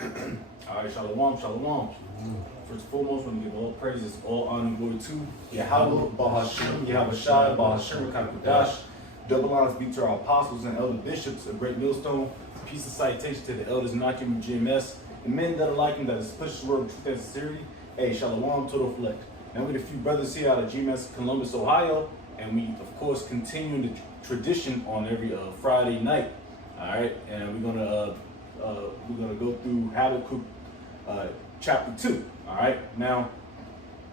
All right, shalom, shalom. First and foremost, we give all praises, all honor, and glory to Yahweh, Bahashem, Yahweh Shai, Bahashem, Kakudash. Double honors be to our apostles and elder bishops, a great millstone. Peace and citation to the elders knocking with GMS, and men that are like him, that is pushed the word of truth and sincerity. Hey, shalom, total flex. Now we got a few brothers here out of GMS Columbus, Ohio, and we, of course, continue the tradition on every Friday night. All right, and we're gonna go through Habakkuk chapter 2. All right, now,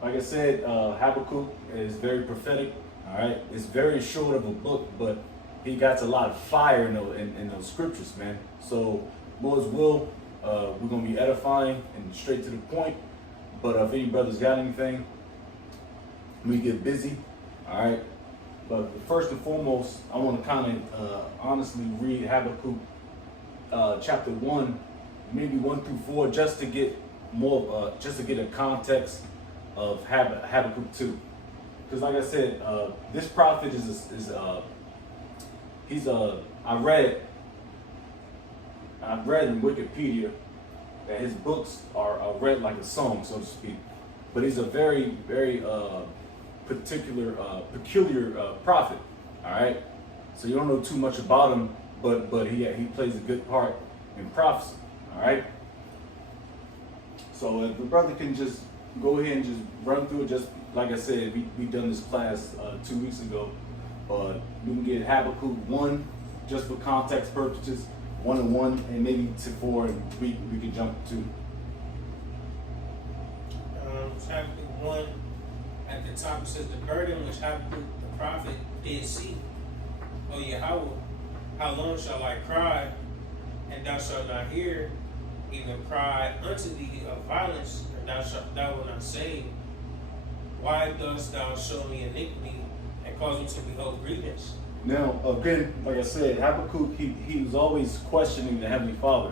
like I said, Habakkuk is very prophetic. All right, it's very short of a book, but he got a lot of fire in those scriptures, man. So, Lord's will, we're gonna be edifying and straight to the point. But if any brothers got anything, we get busy. All right. But first and foremost, I want to kind of honestly read Habakkuk chapter 1, maybe 1 through 4, just to get more, just to get a context of Habakkuk 2. Because, like I said, this prophet I read in Wikipedia that his books are read like a song, so to speak. But he's a very, very peculiar prophet. All right, so you don't know too much about him, but he plays a good part in prophecy. All right, so if the brother can just go ahead and just run through it, just like I said, we done this class 2 weeks ago. We can get Habakkuk 1 just for context purposes, 1 and 1, and maybe to 4, and we can jump to 2. Habakkuk 1. At the top it says, the burden which Habakkuk the prophet did see. O Yahweh, how long shall I cry, and thou shalt not hear, even cry unto thee of violence, and thou wilt not save? Why dost thou show me iniquity, and cause me to behold grievance? Now, again, like I said, Habakkuk, he was always questioning the Heavenly Father.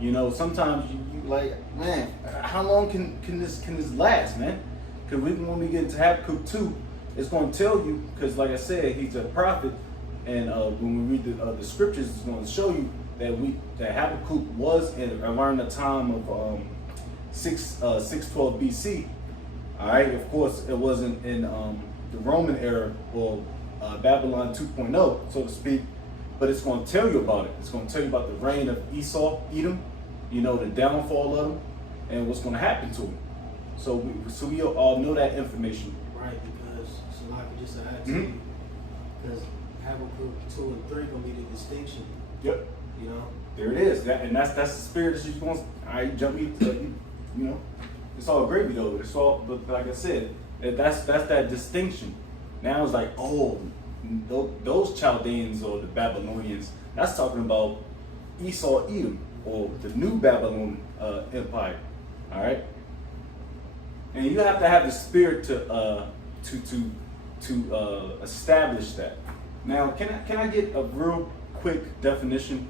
You know, sometimes you like, man, how long can this last, man? Because when we get into Habakkuk 2, it's going to tell you, because like I said, he's a prophet, and when we read the scriptures, it's going to show you that Habakkuk was around the time of 612 BC. All right, of course, it wasn't in the Roman era or Babylon 2.0, so to speak, but it's going to tell you about it. It's going to tell you about the reign of Esau, Edom, you know, the downfall of him, and what's going to happen to him. So we all know that information. Right, because, so like just to add to you, because Habakkuk 2 and 3 going to be the distinction. Yep. You know? There it is. That's the spirit that you're going to, all right, jump into, you know. It's all gravy though. It's all, but like I said, that's that distinction. Now it's like, oh, those Chaldeans or the Babylonians, that's talking about Esau, Edom, or the new Babylon empire. All right. And you have to have the spirit to establish that. Now, can I get a real quick definition?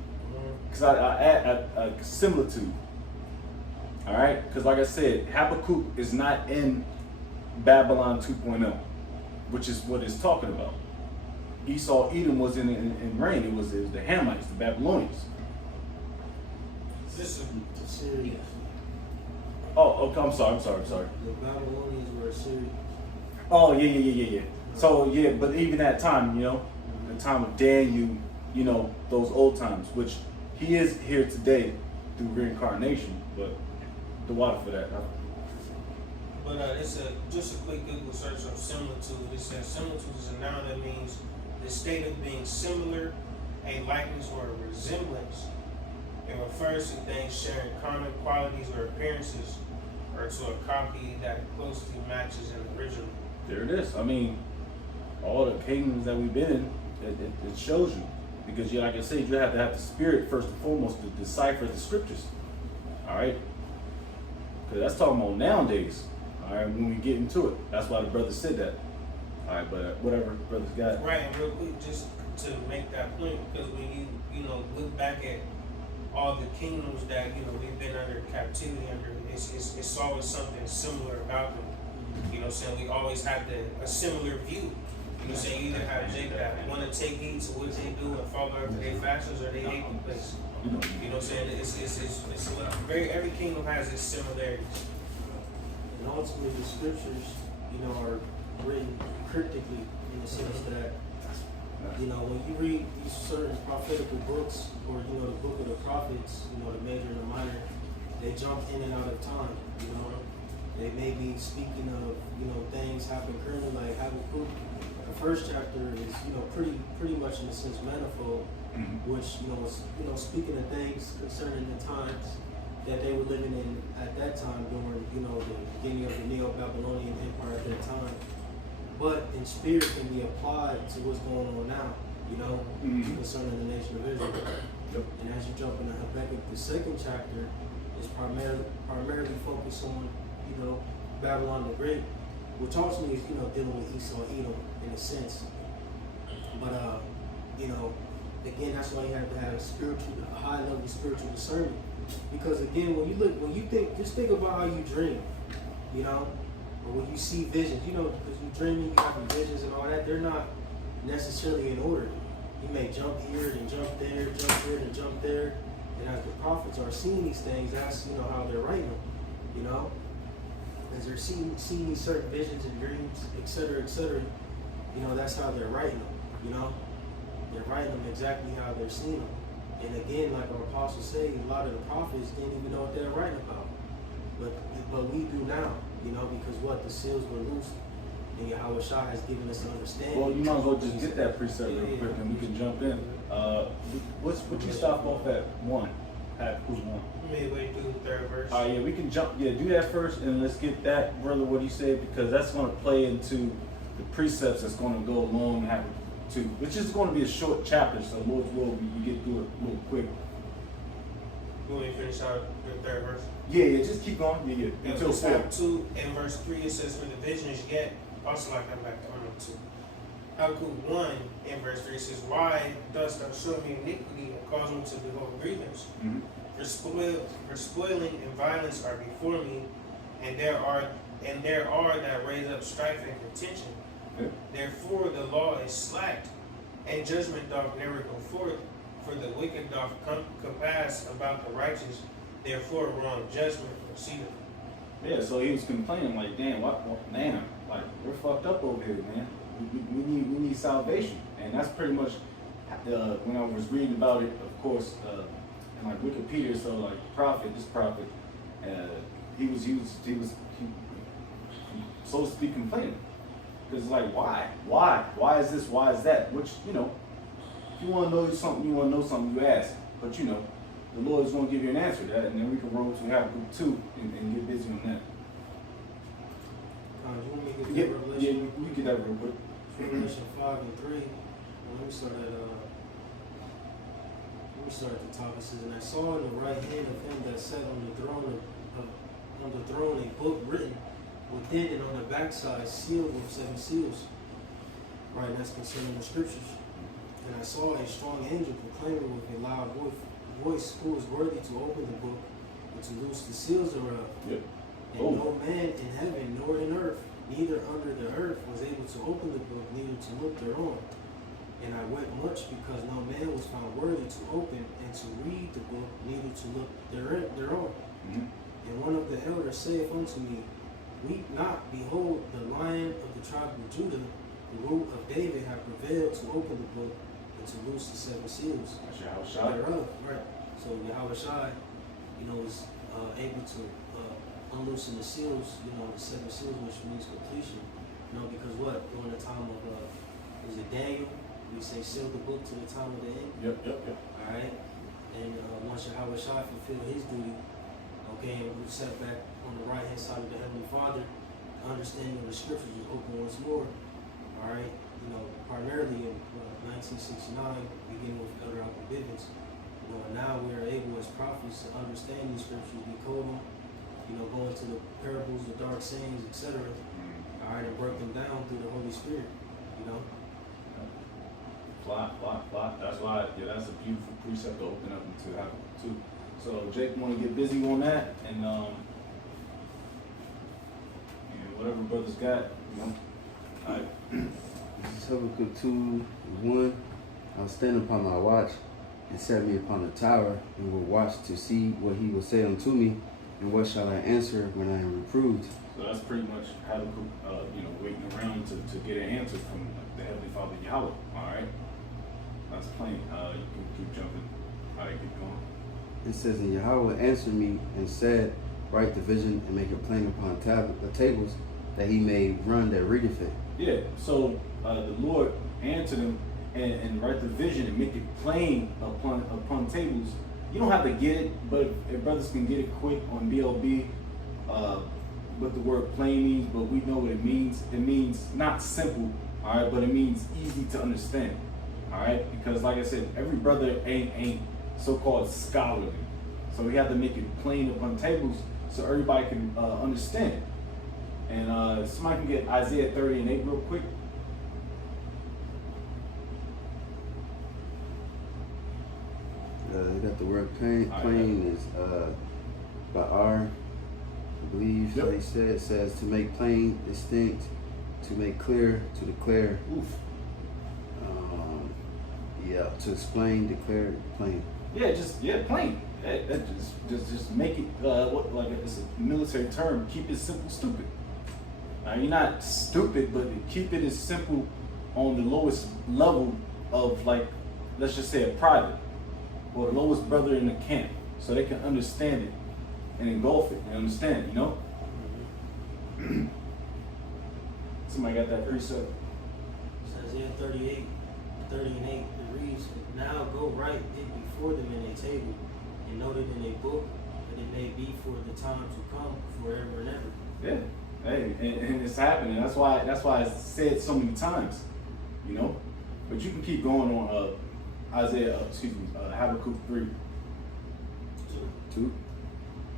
Because I add a similitude. All right, because like I said, Habakkuk is not in Babylon 2.0, which is what it's talking about. Esau, Edom was in reign. It was the Hamites, the Babylonians. Is this The Syrians. Oh, okay, I'm sorry. The Babylonians were Assyrians. Oh, yeah. So, yeah, but even that time, you know, the time of Daniel, you know, those old times, which he is here today through reincarnation, but the water for that. But it's just a quick Google search of similitude. It says similitude is a noun that means the state of being similar, a likeness or a resemblance. It refers to things sharing common qualities or appearances, or to a copy that closely matches an original. There it is. I mean, all the kingdoms that we've been in, it shows you. Because, like I said, you have to have the spirit first and foremost to decipher the scriptures. All right? Because that's talking about nowadays. All right, when we get into it. That's why the brother said that. All right, but whatever brothers got. Right, and real quick, just to make that point, because when you look back at all the kingdoms that we've been under captivity under, it's always something similar about them. You know what I'm saying? We always have a similar view. You know what I'm saying? You either have Jacob that want to take heed to what they do and follow after their fashions, or they hate the place. You know what I'm saying? It's every kingdom has its similarities. And ultimately, the scriptures, are written cryptically in the sense that, when you read these certain prophetical books, or the book of the prophets, the major and the minor, they jump in and out of time. They may be speaking of things happening currently, like Habakkuk. The first chapter is pretty much in a sense manifold, which was speaking of things concerning the times that they were living in at that time during the beginning of the Neo-Babylonian Empire at that time. But in spirit can be applied to what's going on now, concerning the nation of Israel. Yep. And as you jump into Habakkuk, the second chapter is primarily focused on Babylon the Great, which ultimately is dealing with Esau, Edom in a sense. But again, that's why you have to have a high level of spiritual discernment. Because again, when you think, just think about how you dream, or when you see visions, because you dreaming, you have visions and all that, they're not necessarily in order. You may jump here, then jump there, jump here, then jump there. And as the prophets are seeing these things, that's how they're writing them, as they're seeing these certain visions and dreams, etc., that's how they're writing them, They're writing them exactly how they're seeing them. And again, like our apostles say, a lot of the prophets didn't even know what they're writing about. But we do now, because the seals were loosed, and Yahweh Shah has given us an understanding. Well, you might as well just get that precept real quick, and we can jump in. What you stop off at 1? Who's 1? Midway through the third verse. Yeah, we can jump. Yeah, do that first, and let's get that, brother, what he said, because that's going to play into the precepts that's going to go along to, which is going to be a short chapter, so Lord's will, you get through it a little quick. You want me to finish out the third verse? Yeah, just keep going. Yeah, Until 4. chapter 2 and verse 3, it says, "For the vision is yet," also like I'm back to Arnold 2. Habakkuk 1 and verse 3 says, "Why dost thou show me iniquity and cause me to behold grievance? For spoiling and violence are before me, and there are that raise up strife and contention. Yeah. Therefore the law is slacked, and judgment doth never go forth. For the wicked doth compass about the righteous, therefore wrong judgment proceedeth." Yeah, so he was complaining like, damn, man, like we're fucked up over here, man. We need salvation, and that's pretty much when I was reading about it, of course, in like Wikipedia. So like this prophet, he was so to speak complaining, because like why is this, why is that? Which if you want to know something, you ask. But the Lord is going to give you an answer to that, and then we can roll to Habakkuk 2 and get busy on that. You want me to get Yeah, Revelation? you get that real quick. Revelation 5 and 3. Let me start at the top. It says, "And I saw in the right hand of him that sat on the throne a book written within and on the backside, sealed with 7 seals." Right, and that's concerning the scriptures. "And I saw a strong angel proclaiming with a loud voice, who is worthy to open the book and to loose the seals thereof. Yep. And no man in heaven nor in earth, neither under the earth, was able to open the book, neither to look thereon. And I wept much, because no man was found worthy to open and to read the book, neither to look thereon. And one of the elders saith unto me, Weep not, behold, the Lion of the tribe of Judah, the root of David, hath prevailed to open the book and to loose the 7 seals thereof." Right. So Yahweh Shai, was able to unloosen the seals, the 7 seals, which means completion. Because during the time of is it Daniel? We say seal the book to the time of the end. Yep. All right. And once Yahweh Shai fulfilled his duty, and we sat back on the right hand side of the Heavenly Father, the understanding of the scriptures was open once more. All right. Primarily in 1969, beginning with Elder Alvin Bivens. And now we are able as prophets to understand these scriptures, decode them, go into the parables, the dark sayings, etc. All right, and break them down through the Holy Spirit. Fly. That's why, that's a beautiful precept to open up into Habakkuk 2. So Jake want to get busy on that, and whatever brothers got, All right. This is Habakkuk 2:1. I'll stand upon my watch and set me upon a tower, and will watch to see what he will say unto me, and what shall I answer when I am reproved. So that's pretty much Habakkuk, waiting around to get an answer from the Heavenly Father Yahweh. All right, that's plain. You can keep jumping. All right, keep going. It says, and Yahweh answered me and said, write the vision and make it plain upon the tables, that he may run that readeth it. Yeah. So the Lord answered him and write the vision and make it plain upon tables. You don't have to get it, but if brothers can get it quick on BLB, what the word plain means, but we know what it means. It means not simple, all right, but it means easy to understand, all right? Because like I said, every brother ain't so-called scholarly. So we have to make it plain upon tables so everybody can understand. And somebody can get Isaiah 30 and 8 real quick. You got the word plain is ba'ar, I believe. Yep. They said it says to make plain, distinct, to make clear, to declare. Oof. To explain, declare, plain. Yeah, plain. Just make it like it's a military term. Keep it simple, stupid. Now you're not stupid, but keep it as simple on the lowest level of, like, let's just say a private or the lowest brother in the camp, so they can understand it and engulf it and understand, you know? Somebody got that precept? It's Isaiah 38, 30 and 8. It reads, now go write it before them in a table, and note it in a book, that it may be for the time to come, forever and ever. Yeah. Hey, and it's happening. That's why I said so many times, you know? But you can keep going on Habakkuk 3. 2.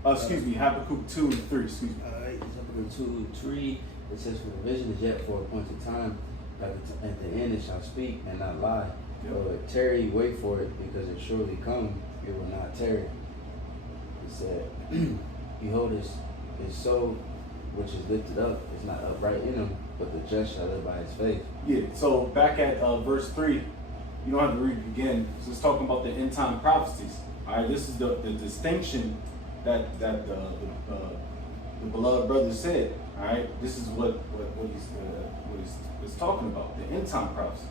Habakkuk 2 and 3, excuse me. Alright, Habakkuk 2, 3. It says, for the vision is yet for a appointed time, at the end it shall speak and not lie. Yep. Though it tarry, wait for it, because it surely come, it will not tarry. It said, behold, his soul which is lifted up is not upright in him, but the just shall live by his faith. Yeah, so back at verse 3, you don't have to read it again. So it's talking about the end time prophecies. All right, this is the distinction that the beloved brother said. All right, this is what he's talking about, the end time prophecy.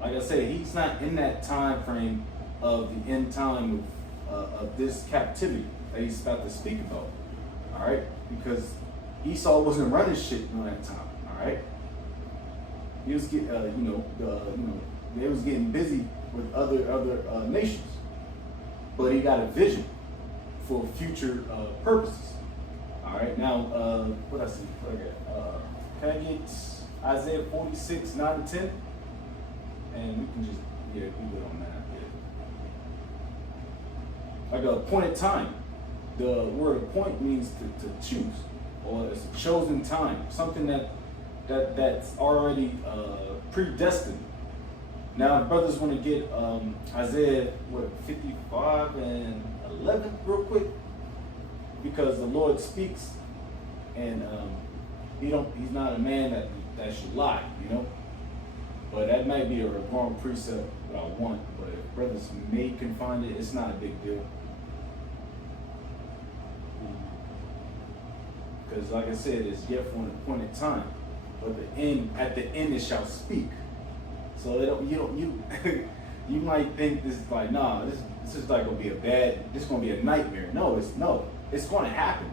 Like I said, he's not in that time frame of the end time of this captivity that he's about to speak about. All right, because Esau wasn't running shit during that time. All right, he was getting, they was getting busy with other nations, but he got a vision for future purposes. All right, now what I see, can I get Isaiah 46, 9 and 10, and we can just we good on that. Yeah. Like a appointed time. The word appoint means to choose, or it's a chosen time, something that's already predestined. Now, brothers want to get Isaiah 55 and 11 real quick, because the Lord speaks, and he's not a man that should lie, you know. But that might be a wrong precept that I want. But if brothers can find it, it's not a big deal. Because like I said, it's yet for an appointed time, but at the end it shall speak. So you might think this is like, nah, this is like gonna be this is gonna be a nightmare. No, it's gonna happen.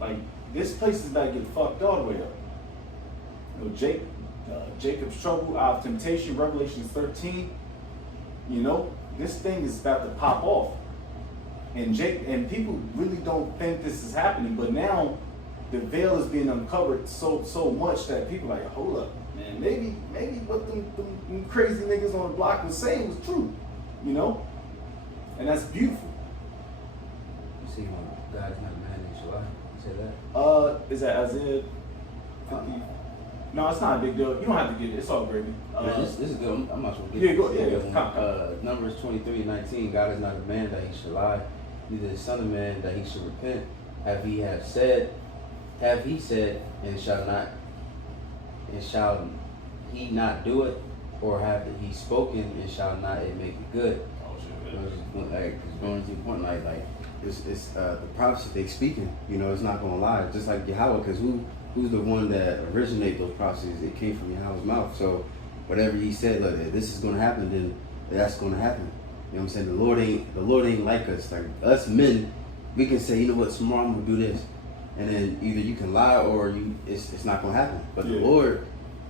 Like, this place is about to get fucked all the way up. You know, Jacob's trouble, out of temptation, Revelation 13. You know, this thing is about to pop off. And people really don't think this is happening, but now the veil is being uncovered so much that people are like, hold up, man, maybe what them crazy niggas on the block was saying was true, you know? And that's beautiful. You see, God is not a man that shall lie. You say that? Is that Isaiah 50? No, it's not a big deal. You don't have to get it. It's all gravy. This is good. I'm not sure. Yeah, go ahead. Numbers 23:19. God is not a man that he should lie, neither the son of man that he should repent. Have he said, and shall he not do it? Or have he spoken, and shall not it make it good? Like going to the point, like it's the prophecy they speaking. You know, it's not gonna lie. Just like Yahweh, because who's the one that originated those prophecies? It came from Yahweh's mouth. So whatever he said, look, if this is gonna happen, then that's gonna happen. You know what I'm saying? The Lord ain't like us. Like us men, we can say, you know what, tomorrow I'm gonna do this, and then either you can lie or it's not gonna happen. But the Lord,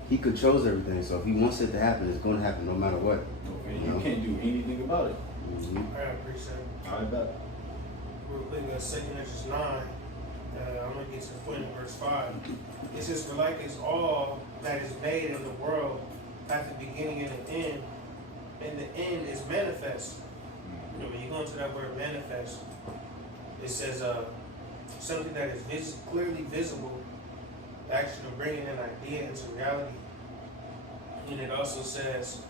He controls everything. So if He wants it to happen, it's gonna happen no matter what. And you can't do anything about it. Mm-hmm. I appreciate it. I bet. Real quick, 2 Corinthians 9. I'm gonna get to the point in verse 5. It says, "For like as all that is made in the world hath the beginning and the end, and the end is manifest." You know, when you go into that word manifest, it says something that is clearly visible, the action of bringing an idea into reality. And it also says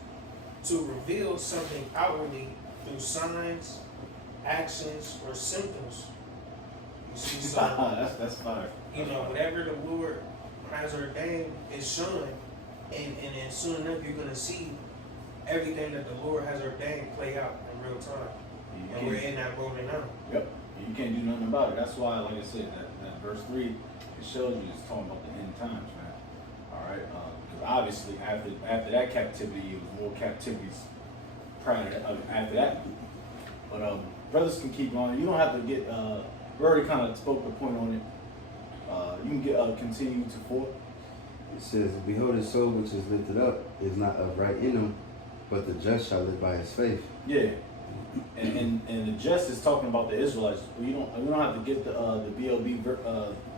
to reveal something outwardly through signs, actions, or symptoms. You see, so that's fire. you know, whatever the Lord has ordained is showing, and then soon enough you're gonna see everything that the Lord has ordained play out in real time. And we're in that moment now. Yep. You can't do nothing about it. That's why, like I said, that verse 3, it shows you it's talking about the end times, man. All right. Because obviously, after that captivity, it was more captivities prior to after that. But brothers can keep going. You don't have to get. We already kind of spoke the point on it. You can get continue to 4. It says, "Behold, his soul which is lifted up is not upright in him, but the just shall live by his faith." Yeah. And the just is talking about the Israelites. We don't have to get the BLB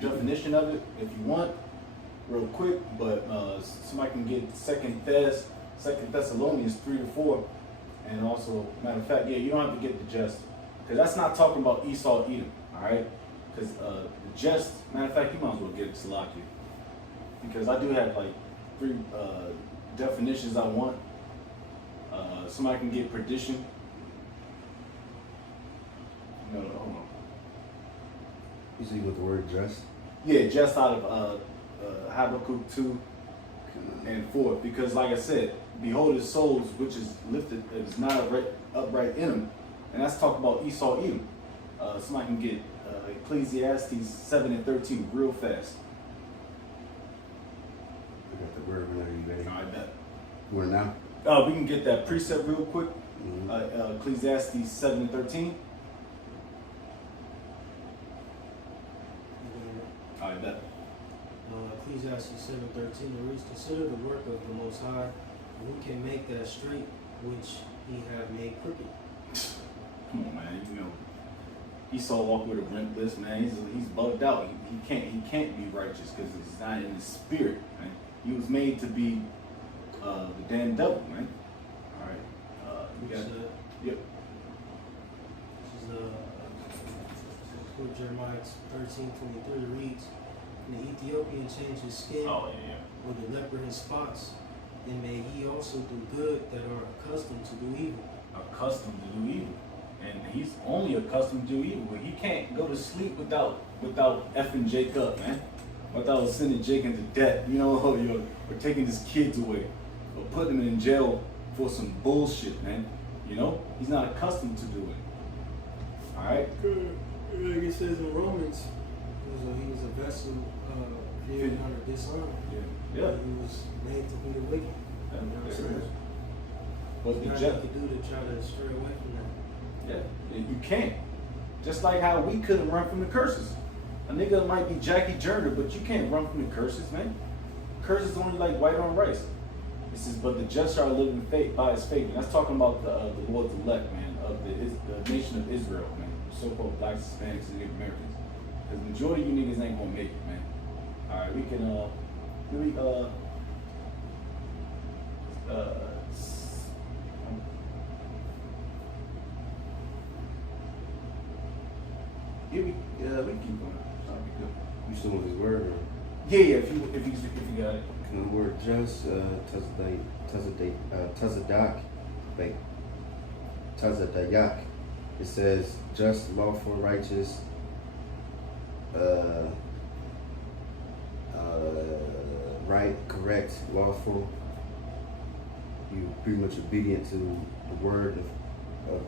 definition of it if you want, real quick. But somebody can get Second Thessalonians 3-4, and also matter of fact, you don't have to get the just, because that's not talking about Esau Edom. All right, because the just, matter of fact, you might as well get it, Salakia, because I do have like 3 definitions I want. Somebody can get perdition. No, hold on. You see with the word just? Yeah, just out of Habakkuk 2 and 4. Because like I said, behold his souls which is lifted, it is not upright in him. And that's talking about Esau Edom. Somebody can get Ecclesiastes 7:13 real fast. I got the word whenever you ready. I bet. Where now? We can get that precept real quick. Mm-hmm. Ecclesiastes 7:13. I bet. Ecclesiastes 7:13 reads, "Consider the work of the Most High, who can make that straight which He have made crooked." Come on, man. You know, Esau walked with a limp list, man. He's bugged out. He can't be righteous because it's not in his spirit, man. He was made to be the damn devil, man. All right. Which, Yep. This is what Jeremiah 13:23 reads, "And the Ethiopian changed his skin, Oh yeah. or the leper his spots, and may ye also do good that are accustomed to do evil." Accustomed to do evil, and he's only accustomed to do evil. But he can't go to sleep without effing Jake up, man. Without sending Jake into debt, you know, or taking his kids away, or putting him in jail for some bullshit, man. You know, he's not accustomed to do it. All right. Like it says in Romans, he was a vessel created under dishonor. Yeah. Yeah. He was made to be the wicked. You know what I'm saying? But the Nothing you can do to try to stray away from that. yeah, you can't. Just like how we couldn't run from the curses. A nigga might be Jackie Journer, but you can't run from the curses, man. Curses only like white on rice. It says, but the just shall live in faith by his faith. And that's talking about the Lord's elect, man, of the nation of Israel, man. So-called blacks, Hispanics, and Native Americans. Because the majority of you niggas ain't gonna make it, man. Alright, we can we can keep going. That'll be good. You still with his word? Or? Yeah, if you got it. The word just, Tazadayak. It says just, lawful, righteous, right, correct, lawful. You pretty much obedient to the word of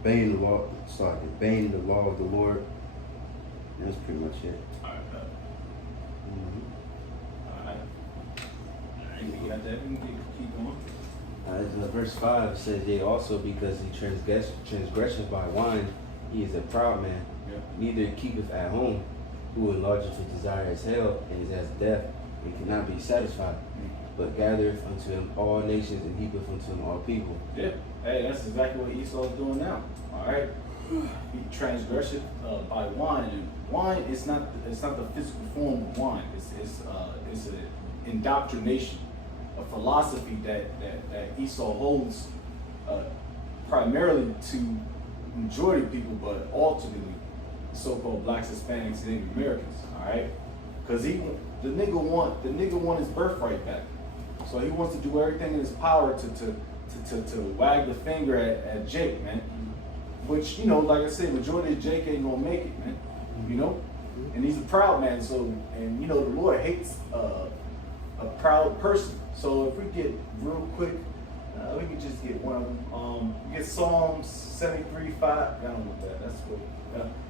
obeying the law, obeying the law of the Lord. And that's pretty much it. Alright, Mm-hmm. alright. Alright, we got that. We can keep going. Verse 5 says, yea, also because he transgresseth by wine, he is a proud man, Yeah. neither keepeth at home, who enlargeth his desire as hell, and is as death, and cannot be satisfied, but gathereth unto him all nations, and heapeth unto him all people. Yeah. Hey, that's exactly what Esau's doing now. Alright. He transgresseth by wine, and wine is not the physical form of wine. It's an indoctrination, a philosophy that Esau holds primarily to majority of people, but ultimately so-called blacks, Hispanics, and Native Americans. All right, because the nigga want his birthright back. So he wants to do everything in his power to wag the finger at Jake, man. Which, you know, like I said, majority of Jake ain't gonna make it, man. You know, and he's a proud man. So, and you know, the Lord hates a proud person. So if we get real quick, we can just get one of them. Get Psalms 73:5. I don't know that. That's what.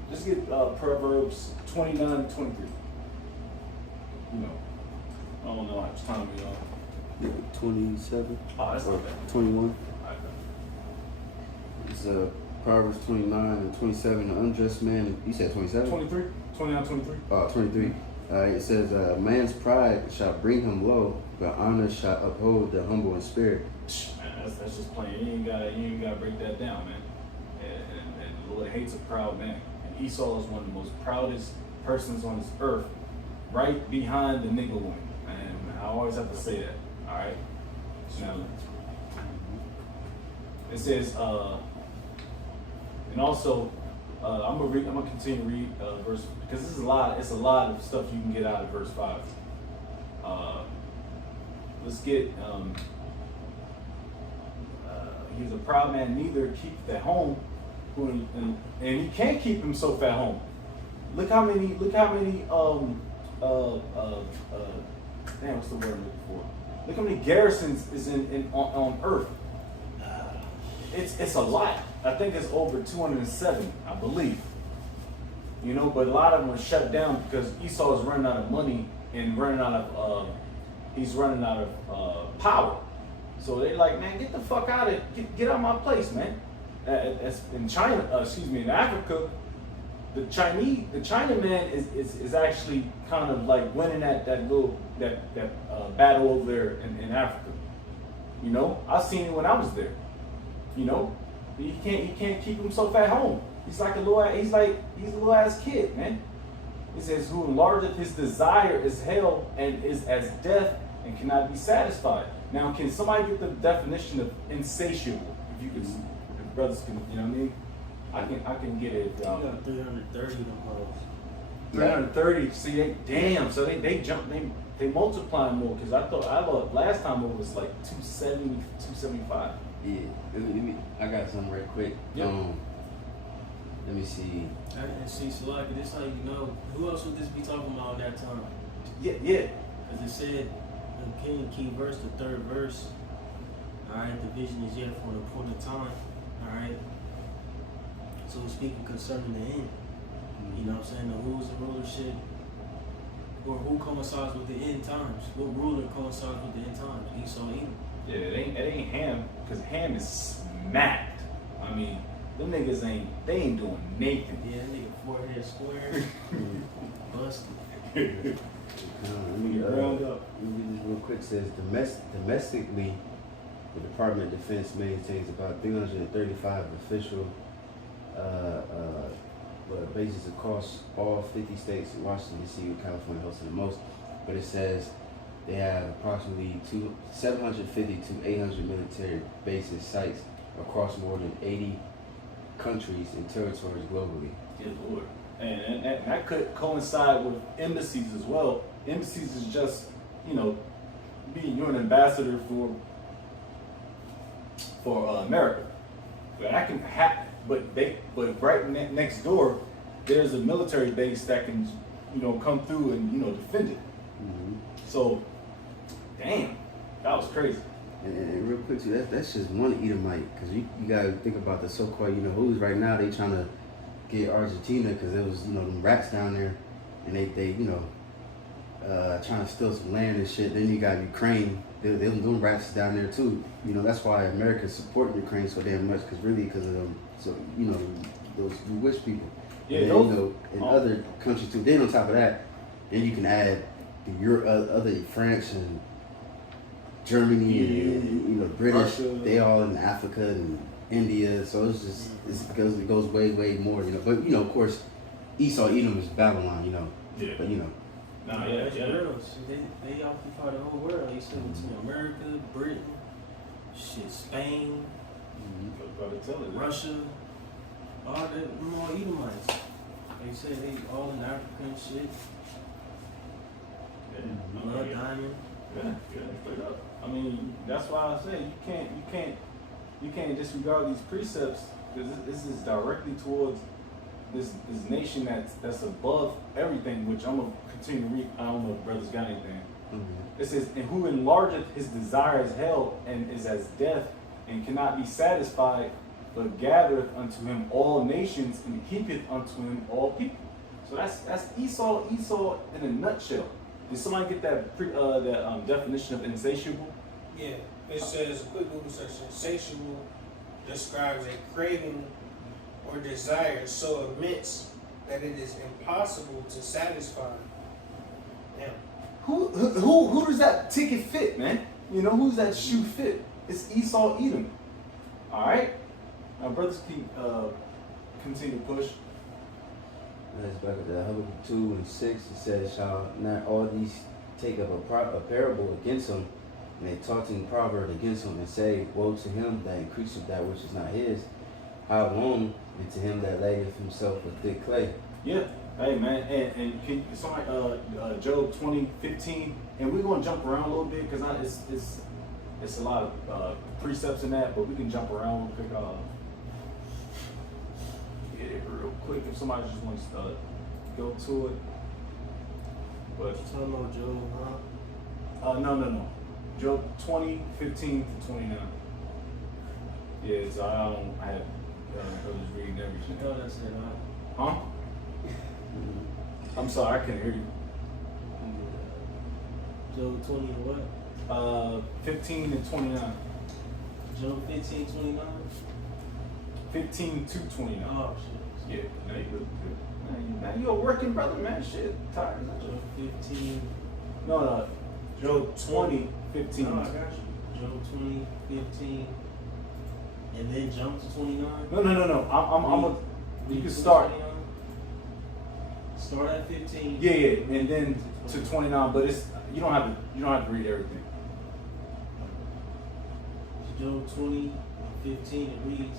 Just get Proverbs 29:23. You know, I don't know how much time we on. 27 Oh, that's or not bad. 21. Alright, It's Proverbs 29 and 27. The unjust man, you said 27? 23, 29, 23. 23. It says, man's pride shall bring him low, but honor shall uphold the humble in spirit. Man, that's just plain. You ain't gotta break that down, man. And the Lord hates a proud man. And Esau is one of the most proudest persons on this earth, right behind the nigga woman. And I always have to say that. All right. Now, it says, and also, I'm gonna continue to read verse, because this is it's a lot of stuff you can get out of verse 5. Let's get he's a proud man, neither keepeth at home, and he can't keep himself at home. Look how many damn, what's the word I'm looking for? Look how many garrisons is on earth. It's a lot. I think it's over 207, I believe. You know, but a lot of them are shut down because Esau is running out of money and he's running out of power. So they're like, man, get the fuck out of get out of my place, man. In China, in Africa, the Chinaman is actually kind of like winning that battle over there in Africa. You know, I seen it when I was there. You know, he can't keep himself at home. He's a little ass kid, man. It says, who enlargeth his desire is hell and is as death and cannot be satisfied. Now, can somebody get the definition of insatiable? If brothers can, you know what I mean? I can get it. You got 330 of them hoes. 330. See, they jump, they multiply more, because I thought last time it was like 270, 275. Yeah, I got something right quick. Yep. Let me see. And see, so like, this how you know, who else would this be talking about at that time? Yeah. Because it said, in key verse, the third verse, alright, the vision is yet for an appointed time, alright? So we're speaking concerning the end. You know what I'm saying? The rules and rulership, or who coincides with the end times? What ruler coincides with the end times? Esau, Edom. Yeah, it ain't Ham, because Ham is smacked. I mean, them niggas ain't doing nothing. Yeah, that nigga forehead square, busted. Let me Round up. Let me read this real quick. It says, domestically, the Department of Defense maintains about 335 official bases across all 50 states, Washington, D.C., and California hosting the most. But it says they have approximately 750 to 800 military bases, sites across more than 80 countries and territories globally. Good Lord. And that could coincide with embassies as well. Embassies is just, you know, you're an ambassador for America. But that can happen. But right next door, there's a military base that can, you know, come through and, you know, defend it. Mm-hmm. So, damn, that was crazy. And real quick too, that's just one Edomite, because you gotta think about the so-called who's right now. They trying to get Argentina because there was them rats down there, and they trying to steal some land and shit. Then you got Ukraine. They're doing rats down there too. That's why America's supporting Ukraine so damn much, because of them. So those rich people. Yeah, and then, in other countries too. Then on top of that, then you can add other France and Germany and British. Russia. They all in Africa and India. So it's just it goes way more. But of course, Esau Edom is Babylon. Yeah. But Nah, That's yeah. real. They occupy the whole world. They said between America, Britain, Spain, Gotta tell it. Russia, all Edomites. They say they all in African shit. Blood diamond. Yeah, straight up. I mean, that's why I say you can't disregard these precepts, because this is directly towards this nation that's above everything. Which I'm gonna continue to read. I don't know if brothers got anything. It says, "And who enlargeth his desire as hell, and is as death, and cannot be satisfied, but gathereth unto him all nations, and heapeth unto him all people." So that's Esau in a nutshell. Did somebody get that definition of insatiable? Yeah, it says, a quick Google search, insatiable describes a craving or desire so immense that it is impossible to satisfy. Now, Who does that ticket fit, man? Who's that shoe fit? It's Esau Edom. All right, our brothers keep continue to push. That's back at the Habakkuk 2:6. It says, "Shall not all these take up a parable against him, and a taunting proverb against him, and say, Woe to him that increaseth that which is not his, how long, and to him that layeth himself with thick clay." Yeah. Hey, man, and can somebody Job 20:15, and we're gonna jump around a little bit because it's a lot of precepts in that, but we can jump around real quick. Get it real quick if somebody just wants to go to it. But What you talking about, Joe? Huh? no. Job 20:15-29. Yeah, so I had brothers reading You everything. thought I said, Huh? I'm sorry, I couldn't hear you. Joe 20 and what? 15 and 29. Joe 15:29. 15 to 29. Oh shit. Yeah, no, you good. Man, you a working brother, man. Shit, tired. Joe 15. No. Job 20, 15. No, I got you. Joe 20, 15, and then jump to 29. No. I'm a. You can start. 29. Start at 15. Yeah, and then to 29. But you don't have to read everything. Job 20, 15, it reads,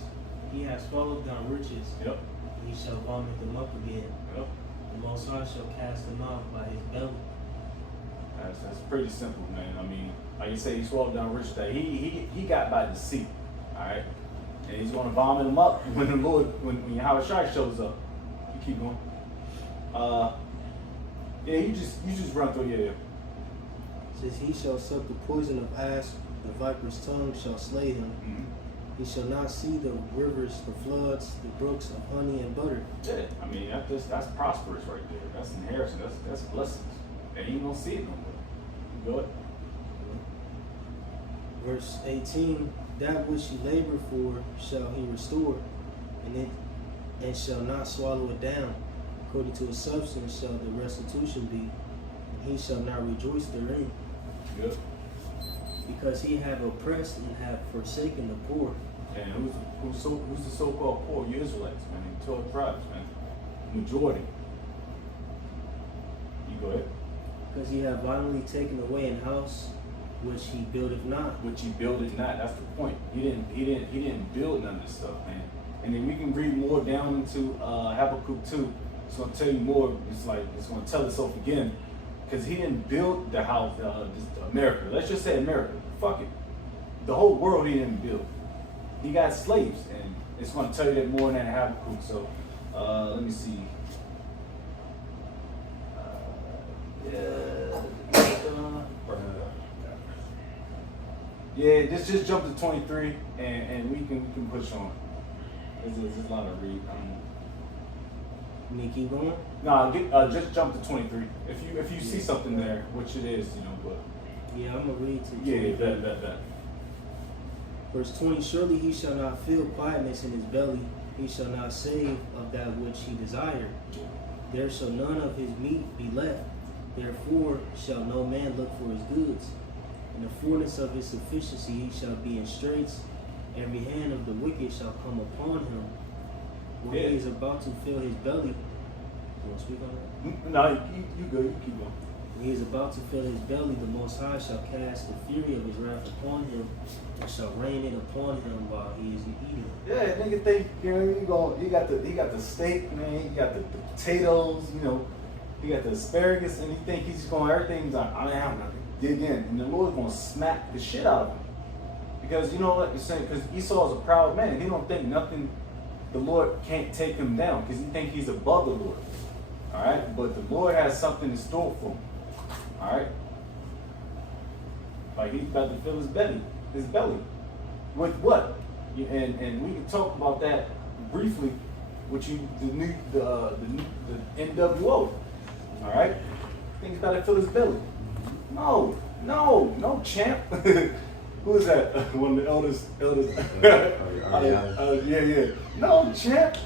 "He has swallowed down riches, Yep. and he shall vomit them up again. Yep. The Most High shall cast them out by his belly." That's pretty simple, man. I mean, like you say, he swallowed down rich that he got by deceit. All right, and he's gonna vomit them up when the Lord when Yahweh Shai shows up. You keep going. Yeah, you just run through here. It says, "He shall suck the poison of asp, the viper's tongue shall slay him. Mm-hmm. He shall not see the rivers, the floods, the brooks of honey and butter." Yeah, I mean that's prosperous right there. That's inheritance. That's blessings. And you don't see it no more. Go ahead. Verse 18, "That which he labored for shall he restore, and shall not swallow it down. According to his substance shall the restitution be, and he shall not rejoice therein. Good. Because he have oppressed and have forsaken the poor." And who's the so-called poor? You Israelites, man. 12 tribes, man. Majority. You go ahead. "Because he have violently taken away an house which he buildeth not." Which he builded not. That's the point. He didn't build none of this stuff, man. And then we can read more down into Habakkuk 2. It's gonna tell you more. It's gonna tell itself again, because he didn't build the house, America. Let's just say America. Fuck it. The whole world he didn't build. He got slaves, and it's gonna tell you that more than Habakkuk. So let me see. Yeah, Yeah, just jump to 23 and we can push on. There's a lot of read. You need to keep going? Nah, just jump to 23. If you see something there, which it is, but Yeah, I'm going to read to yeah, you. that. Verse 20, surely he shall not feel quietness in his belly, he shall not save of that which he desired. There shall none of his meat be left, therefore shall no man look for his goods. In the fullness of his sufficiency he shall be in straits, every hand of the wicked shall come upon him. When Yeah. he is about to fill his belly, you want to speak on that? No, you good. You keep going. When he is about to fill his belly, the Most High shall cast the fury of his wrath upon him, and shall rain it upon him while he is eating. Yeah, nigga think he got the steak, man. He got the potatoes, he got the asparagus, and he think he's just going everything's like I'm gonna dig in, and the Lord's gonna smack the shit out of him because you know what you're saying. Because Esau is a proud man. He don't think nothing. The Lord can't take him down because he think he's above the Lord. All right, but the Lord has something in store for him. All right, like he's about to fill his belly with what? And we can talk about that briefly with you, the NWO. All right, I think he's about to fill his belly. No, champ. Who is that? One of the elders. Yeah. No, champ.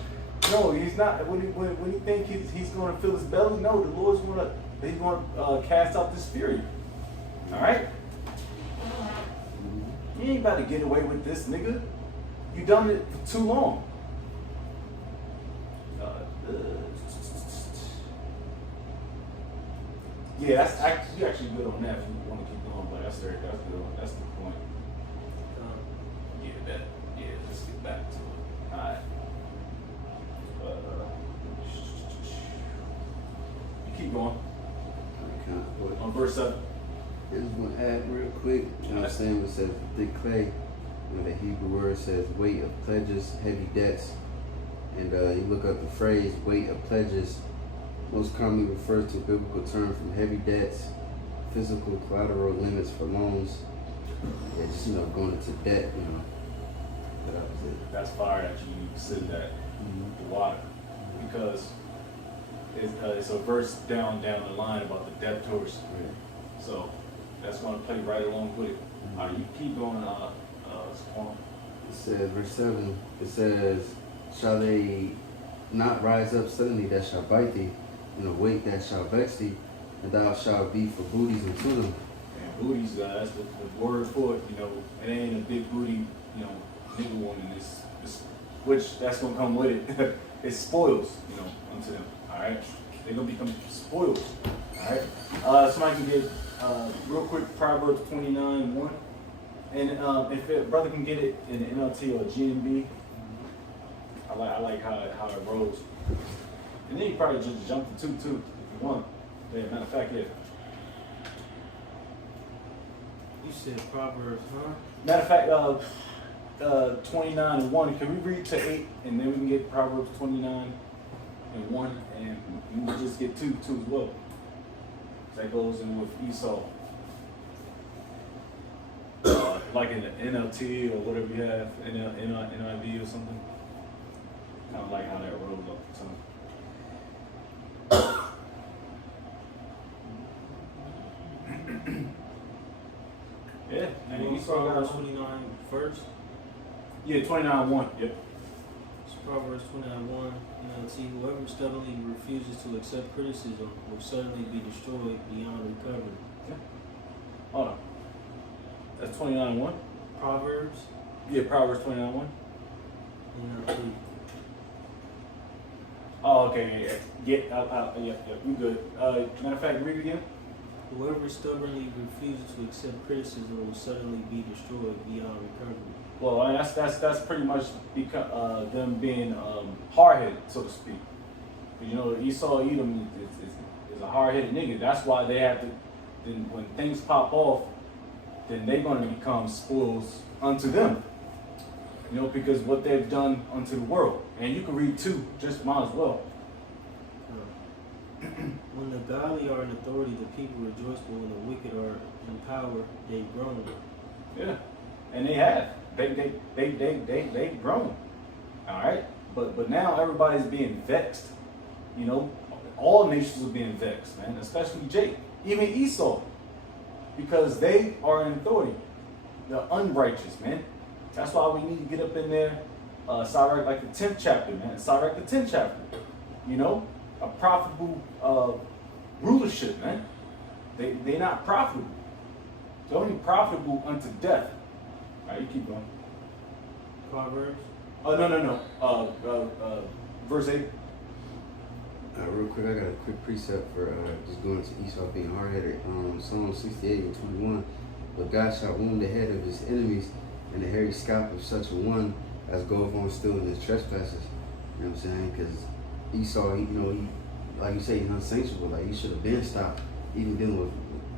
No, he's not. When you think he's going to fill his belly, no, the Lord's he's going to cast out this fury. All right. You ain't about to get away with this, nigga. You done it for too long. Yeah, you actually good on that if you want to keep going, but that's good. That's the point. Let's get back to it. Alright. You keep going. On verse 7. I just want to add real quick, you know what I'm saying, it says thick clay, the Hebrew word says weight of pledges, heavy debts, and you look up the phrase weight of pledges, most commonly refers to a biblical term from heavy debts, physical collateral limits for loans, and just, going into debt, that was it. That's fire that you said that, the water, because it's a verse down the line about the debtors. Right. So that's going to play right along with it. You keep going, Spawn. It says, verse 7, it says, shall they not rise up suddenly that shall bite thee, and awake that shall vex thee, and thou shalt be for booties unto them. And booties, that's the word for it. It ain't a big booty, nigga one in this, which that's gonna come with it. It spoils, unto them. All right, they're gonna become spoiled. All right. Somebody can get real quick Proverbs 29:1, and if a brother can get it in the NLT or GMB, I like how it rolls. And then you probably just jump to 2 if you want. Yeah, matter of fact, yeah. You said Proverbs, huh? Matter of fact, 29:1. Can we read to 8 and then we can get Proverbs 29:1 and we just get 2 as well. That goes in with Esau. Like in the NLT or whatever you have, NIV or something. Kind of like how that rolls off the tongue. Yeah, and And Esau got Proverbs 29 first. Yeah, 29:1. Yep. It's Proverbs 29:1. NLT, whoever stubbornly refuses to accept criticism will certainly be destroyed beyond recovery. Hold on. That's 29:1. Proverbs, Yeah, Proverbs 29:1. NLT. Oh, okay, yeah, you good. Matter of fact, read it again. Whoever stubbornly refuses to accept criticism will certainly be destroyed beyond recovery. Well, that's pretty much because them being hard-headed, so to speak. Esau Edom is a hard-headed nigga. That's why they have to. Then when things pop off, then they're going to become spoils unto them. Because what they've done unto the world. And you can read 2, just might as well. When the godly are in authority, the people rejoice, but when the wicked are in power, they groan. Yeah. and they have. They've grown. All right, but now everybody's being vexed. You know, all nations are being vexed, man. Especially Jake, even Esau, because they are in authority. They're unrighteous, man. That's why we need to get up in there. Sirach, like the 10th chapter, man. Sirach, the 10th chapter. You know, a profitable rulership, man. They're not profitable. They're only profitable unto death. All right, you keep going. Proverbs. Oh, no. Verse 8. Real quick, I got a quick precept for just going to Esau being hard-headed. Psalm 68 and 21. But God shall wound the head of his enemies, and the hairy scalp of such a one as goeth on still in his trespasses. You know what I'm saying? Because Esau, he, like you say, he's unsanctionable. Like, he should have been stopped. Even dealing with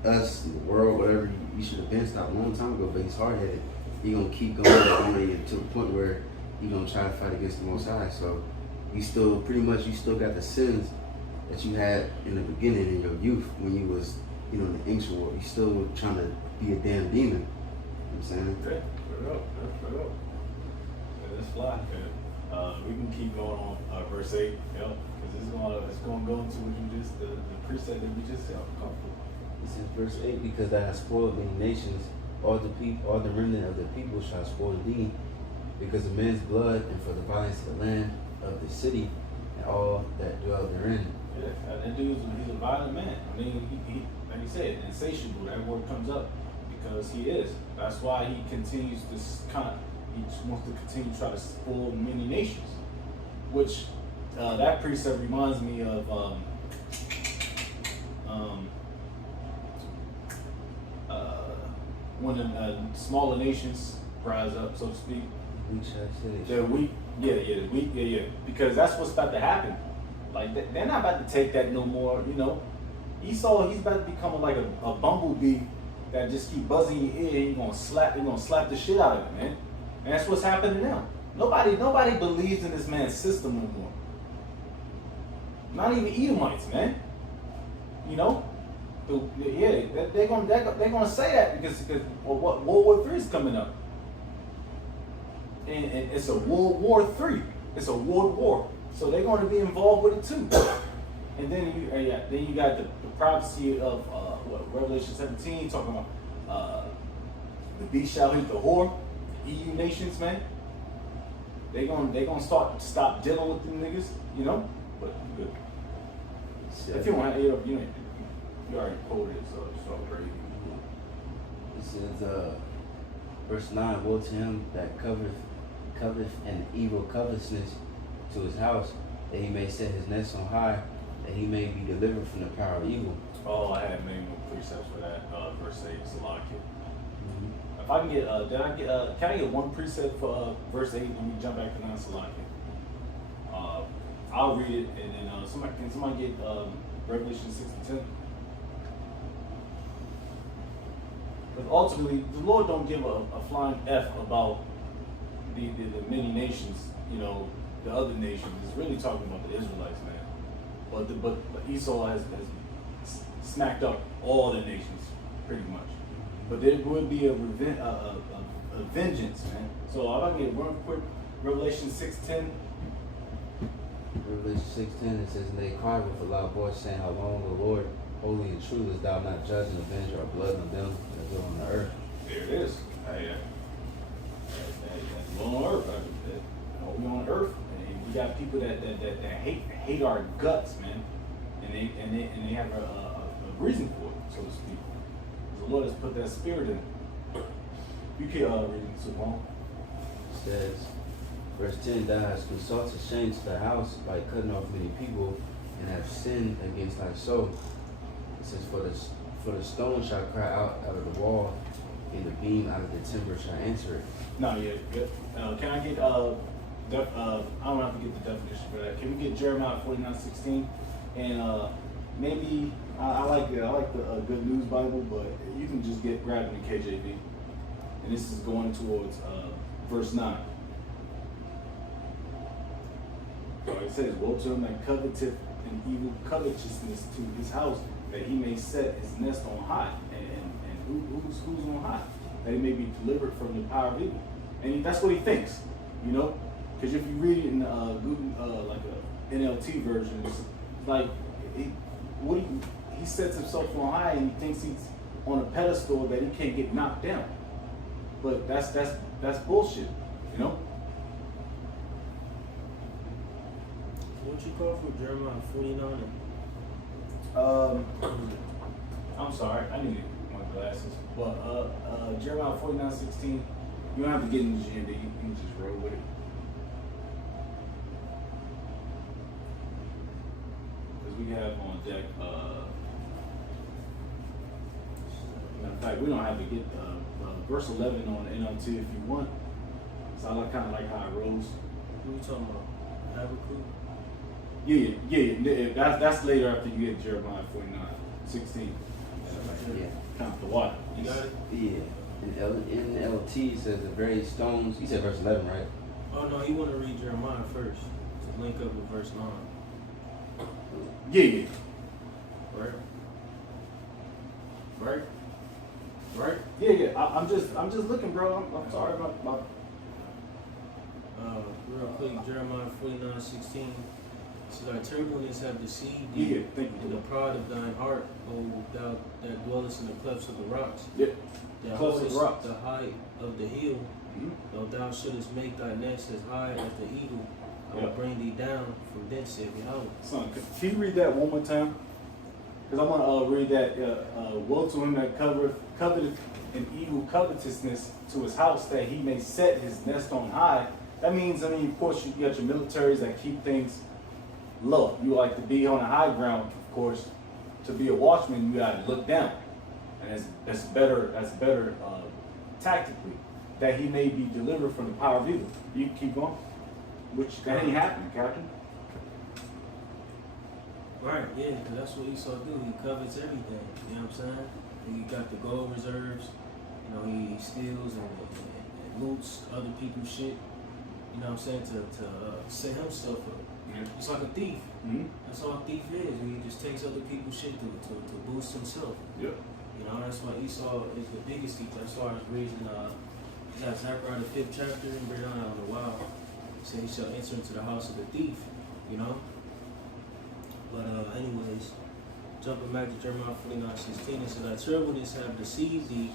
us, the world, whatever, he should have been stopped a long time ago, but he's hard-headed. He gonna keep going to the point where he gonna try to fight against the Most High. So you still, pretty much, you still got the sins that you had in the beginning in your youth when you was, in the ancient world. You still trying to be a damn demon. You know what I'm saying? Okay, straight up. Yeah, let's fly. Yeah. We can keep going on verse 8, because it's gonna go into what you just the precept that we just said. This is verse 8, because thou hast spoiled many nations, all the remnant of the people shall spoil thee, because of men's blood and for the violence of the land of the city and all that dwell therein. Yeah, that dude's he's a violent man. I mean, he like you said, insatiable. That word comes up because he is. That's why he continues he wants to continue to try to spoil many nations. Which that precept reminds me of when the smaller nations rise up, so to speak. We shall say. The weak, yeah. Because that's what's about to happen. Like they're not about to take that no more. Esau, he's about to become like a bumblebee that just keep buzzing in your ear. He's gonna slap the shit out of it, man. And that's what's happening now. Nobody believes in this man's system no more. Not even Edomites, man. They're gonna say that because World War III is coming up, and it's a World War III. It's a world war, so they're going to be involved with it too. And then you got the prophecy of Revelation 17 talking about the beast shall eat the whore. EU nations, man. They gonna stop dealing with them niggas, But good. If you want to, you already quoted it, so it's all crazy. It says, verse 9, woe to him that coveteth an evil covetousness to his house, that he may set his nest on high, that he may be delivered from the power of evil. Oh, I had many more precepts for that. Verse 8, Salakia. If I can get, can I get one precept for verse 8 when we jump back to non-Salakia? I'll read it, and then can somebody get Revelation 6 and 10? Because ultimately, the Lord don't give a flying F about the many nations, the other nations. It's really talking about the Israelites, man. But Esau has smacked up all the nations, pretty much. But there would be a vengeance, man. So if I can get one quick Revelation 6:10. Revelation 6:10, it says, and they cried with a loud voice, saying, how long, O Lord, holy and true, dost thou not judge and avenge our blood on them that dwell on the earth? There it is. On earth. We on earth. And we got people that hate our guts, man. And they have a reason for it, so to speak. The Lord has put that spirit in. You can't read it so long. It says, verse 10, thou hast consulted shame to the house by cutting off many people, and have sinned against thy soul. It says, for the stone shall cry out of the wall, and the beam out of the timber shall answer it. No, yeah. Can I get I don't have to get the definition for that. Can we get Jeremiah 49:16? And maybe I like the Good News Bible, but you can just grab the KJV. And this is going towards verse 9. So it says, woe to him that coveteth an evil covetousness to his house, that he may set his nest on high. And who's on high? that he may be delivered from the power of evil. And that's what he thinks, you know? Because if you read it in like a NLT version, it's like he sets himself on high and he thinks he's on a pedestal that he can't get knocked down. But that's bullshit, you know? What you call for Jeremiah 49? I'm sorry, I need my glasses. But Jeremiah 49:16, you don't have to get in the GMD, you can just roll with it. Because we have on deck, matter of fact, we don't have to get verse 11 on the NLT if you want. So I kind of like how it rolls. What are you talking about? Habakkuk? Yeah. That's later after you get Jeremiah 49:16. Yeah. Count the water. You got it? Yeah. In LT it says the very stones. You said verse 11, right? Oh no, you want to read Jeremiah first to link up with verse 9. Yeah. Right? Right? Right? Yeah. I'm just looking, bro. I'm sorry about my. Real quick, Jeremiah 49:16. So thy turbulence have deceived Yeah, thee, thank and you. the pride of thine heart, O thou that dwellest in the clefts of the rocks. Yeah. That Clefts of the holdest rocks. the height of the hill, Mhm. though thou shouldest make thy nest as high as the eagle, I will Yeah. bring thee down from thence, saith Yahweh. Son, can you read that one more time? Because I want to read that. Woe to him that coveteth an evil covetousness to his house, that he may set his nest on high. That means, of course, you got your militaries that keep things low. You like to be on the high ground, of course. To be a watchman, you got to look down, and that's better. That's better tactically. That he may be delivered from the power of evil. You can keep going. Which that ain't happening, Captain. Right, yeah, because that's what Esau do. He covets everything. You know what I'm saying? He got the gold reserves. You know, he steals and loots other people's shit. You know what I'm saying? To set himself up. Yeah. It's like a thief. Mm-hmm. That's all a thief is. He just takes other people's shit to boost himself. Yep. You know, that's why Esau is the biggest thief. That's why I was reading, you got Zechariah the 5th chapter and bring on a while. He said he shall enter into the house of the thief. You know? But anyways, jumping back to Jeremiah 49:16, it said, thy turbulence have deceived thee,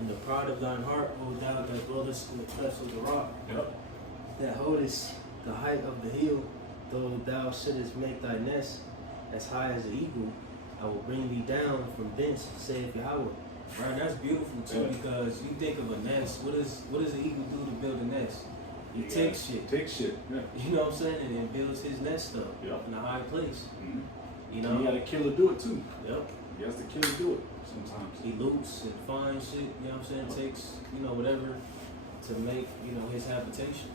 and the pride of thine heart, O thou that dwellest in the clefts of the rock, Yep. that holdest the height of the hill, though thou shouldest make thy nest as high as the eagle, I will bring thee down from thence, saith Yahweh. Right, that's beautiful too, Yeah. because you think of a nest. What does the eagle do to build a nest? He takes shit. Take shit. Yeah. You know what I'm saying? And then builds his nest up Yep. in a high place. Mm-hmm. You And you know? got to kill or do it too. Yep. You have to kill or do it sometimes. He loots and finds shit, you know what I'm saying? Takes, whatever to make, his habitation.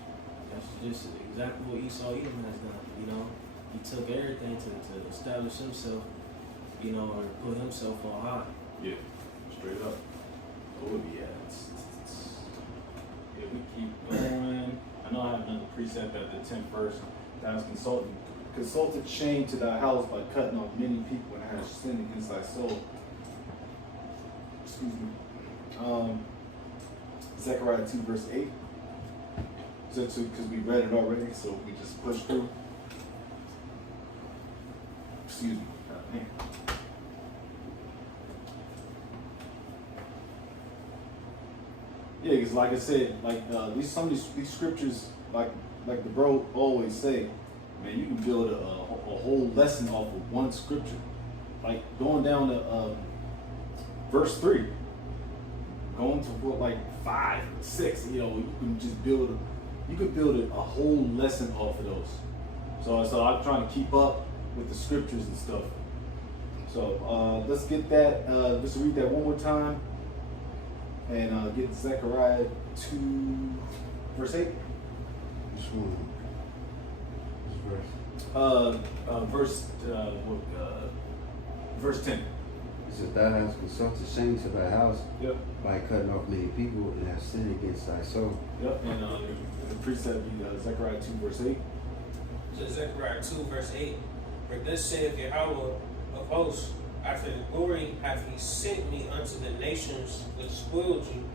That's just exactly what Esau Edom has done, He took everything to establish himself, or put himself on high. Yeah. Straight up. Oh yeah. Yeah, we keep going. I know I have another precept at the 10th verse. Thou hast consulted shame to thy house by cutting off many people and hast sinned against thy soul. Excuse me. Zechariah 2 verse 8. So because we read it already, so we just push through. Excuse me. Man. Yeah, because like I said, some of these scriptures, like the bro always say, man, you can build a whole lesson off of one scripture. Like going down to verse 3, going to what, like 5, 6, you can just build a whole lesson off of those. So I'm trying to keep up with the scriptures and stuff. So let's get that. Let's read that one more time. And get Zechariah 2, verse 8. Which one? Which verse? Verse 10. It says, thou hast consulted shame to thy house Yep. by cutting off many people and hast sinned against thy soul. Yep. And the precept be Zechariah 2, verse 8. So Zechariah 2, verse 8. For thus saith Yahweh of hosts, after the glory hath he sent me unto the nations which spoiled you,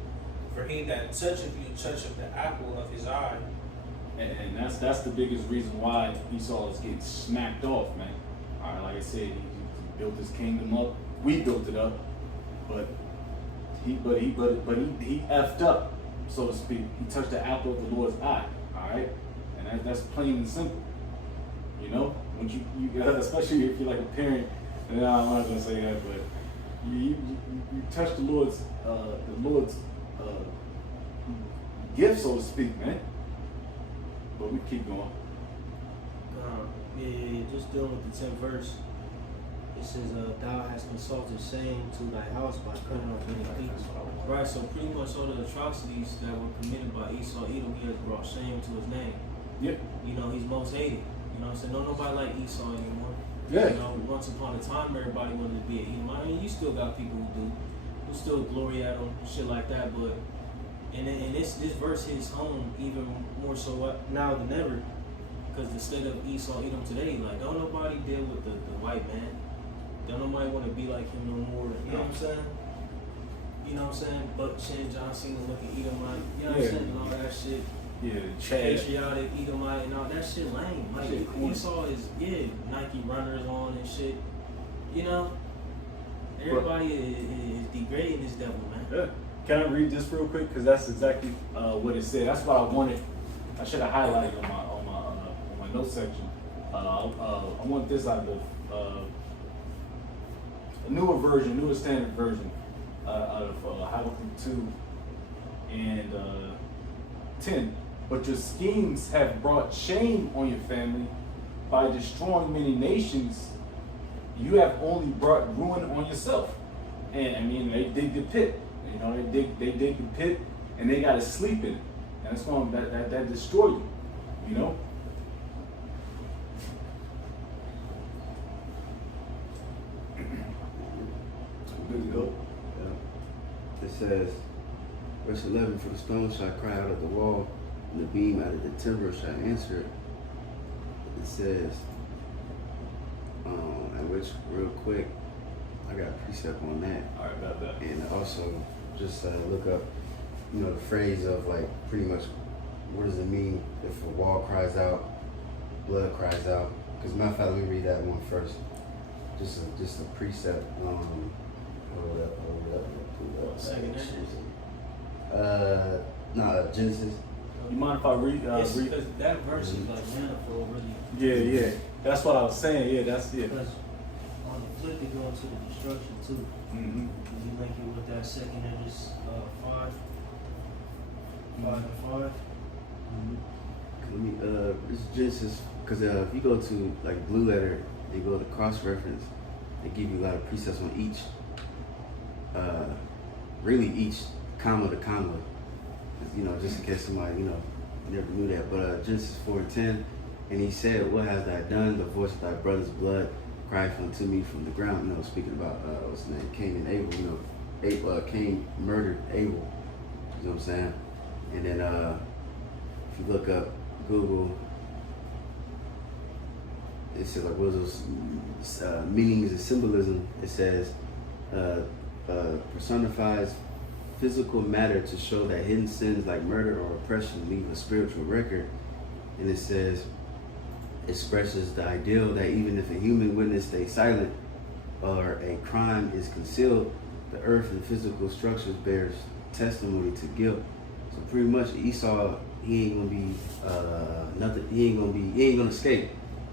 For he that toucheth you toucheth the apple of his eye. And that's the biggest reason why Esau is getting smacked off, man. All right, like I said, he built his kingdom up. We built it up, but he effed up, so to speak. He touched the apple of the Lord's eye. All right, and that's plain and simple. You know, when you especially if you're like a parent. And I'm not gonna say that, but you touch the Lord's gift, so to speak, man. But we keep going. Just dealing with the 10th verse. It says, thou hast consulted shame to thy house by cutting off many people. Right, so pretty much all the atrocities that were committed by Esau, Edom, he has brought shame to his name. Yep. You know, he's most hated. You know what I'm saying? Don't nobody like Esau anymore. Yeah. You know, once upon a time, everybody wanted to be an Edom. I mean, you still got people who still glory at him, shit like that, but and this verse hits home even more so now than ever, because the state of Esau, Edom today, like, don't nobody deal with the white man. Don't nobody want to be like him no more. You know what I'm saying? You know what I'm saying? Buck Chin, John Cena looking Edomite. You know what I'm saying? And all that shit. Yeah, Chad. Patriotic, Edomite, and all that shit lame. Like, Shit cool. Esau is, Nike runners on and shit. You know? Everybody is degrading this devil, man. Yeah. Can I read this real quick? Because that's exactly what it said. That's what I wanted. I should have highlighted on my notes section. I want this out of a newer standard version out of Habakkuk 2 and 10. But your schemes have brought shame on your family by destroying many nations. You have only brought ruin on yourself. And I mean, they dig the pit. You know, they dig the pit, and they got to sleep in it, and it's going that destroy you. You know. Good to go. Yeah. It says, verse 11: For the stone shall cry out at the wall, and the beam out of the timber shall answer it. It says, and which real quick, I got a precept on that. All right, about that. And also just look up, you know, the phrase of like pretty much what does it mean if a wall cries out, blood cries out. Because matter of fact, let me read that one first. Just a precept. Hold up. Second Genesis. You mind if I read? Because that verse is like manifold, really. Yeah. That's what I was saying. Yeah, that's it. Because on the flip, they go into the destruction too. Mm-hmm. You link it with that second and this 5 and 5. Let me, this is Genesis, because if you go to like Blue Letter, they go to cross-reference, they give you a lot of precepts on each, really each comma to comma, you know, just in case somebody, you know, never knew that. But Genesis 4:10, and he said, what hast thou done? The voice of thy brother's blood cried unto me from the ground. You know, speaking about, what's his name, Cain and Abel, you know, Cain murdered Abel, you know what I'm saying? And then if you look up Google, it says like what are those meanings and symbolism. It says personifies physical matter to show that hidden sins like murder or oppression leave a spiritual record. And it says expresses the ideal that even if a human witness stays silent or a crime is concealed, the earth and physical structures bears testimony to guilt. So pretty much Esau, he ain't gonna be nothing. He ain't gonna escape.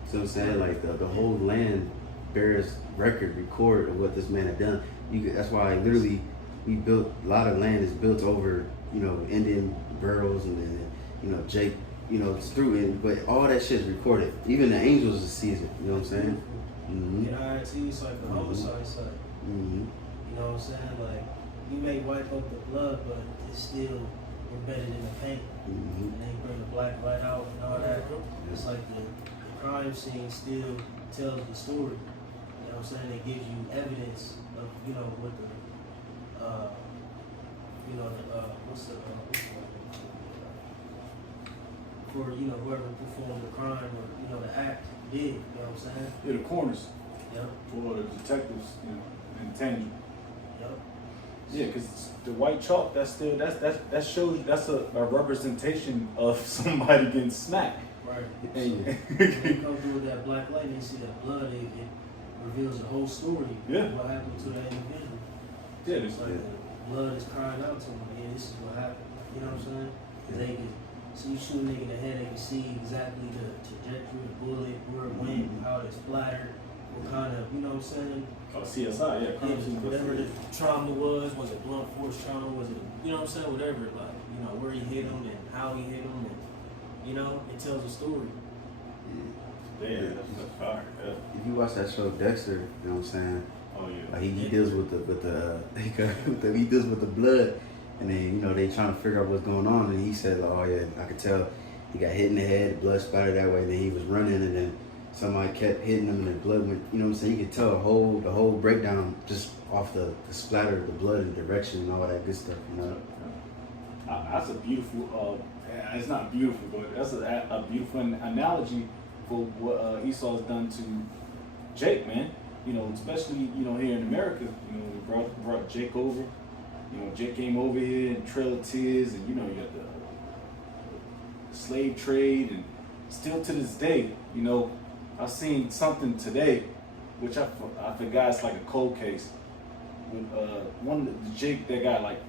So I'm saying, like the whole land bears record of what this man had done. That's why literally we built a lot of land is built over, you know, Indian burials and then, you know, Jake, you know, it's through it, but all that shit's recorded. Even the angels sees it. You know what I'm saying? Mm-hmm. In IRT, it's like the homicide site. Mm-hmm. You know what I'm saying? Like, you may wipe up the blood, but it's still embedded in the paint. Mm-hmm. And they bring the black light out and all that. It's like the crime scene still tells the story. You know what I'm saying? It gives you evidence of, you know, what the, for, you know, whoever performed the crime or, you know, the act did. You know what I'm saying? Yeah, the corners Yep. for the detectives, you know, and tangible. Yep. Yeah, because the white chalk, that shows that's a representation of somebody getting smacked. Right. So, And- when you come through with that black light and you see that blood, it reveals the whole story. Yeah. What happened to that individual. Yeah, It's like the blood is crying out to them. Yeah, this is what happened. You know what I'm saying? 'Cause they can, so you shoot a nigga in the head, they can see exactly the trajectory of the bullet, where it went, how it splattered, what kind of, you know what I'm saying? oh, CSI, yeah, crime scene Whatever the investigation. trauma was it blunt force trauma, was it, you know what I'm saying, whatever, like, you know, where he hit him and how he hit him, and, you know, it tells a story. Yeah, that's fire. Yeah. If you watch that show Dexter, you know what I'm saying? Oh yeah. Like he deals with he deals with the blood, and then you know they trying to figure out what's going on, and he said, "Oh yeah, I could tell he got hit in the head, blood splattered that way." And then he was running, and then somebody kept hitting him, and the blood went. You know what I'm saying? You could tell the whole breakdown just off the splatter of the blood and direction and all that good stuff. You know? That's a beautiful. It's not beautiful, but that's a beautiful analogy for what Esau's done to Jake, man. You know, especially here in America. You know, we brought Jake over. You know, Jake came over here and Trail of Tears, and you know, you got the slave trade, and still to this day, you know, I seen something today, which I forgot. It's like a cold case with one of the Jake that got like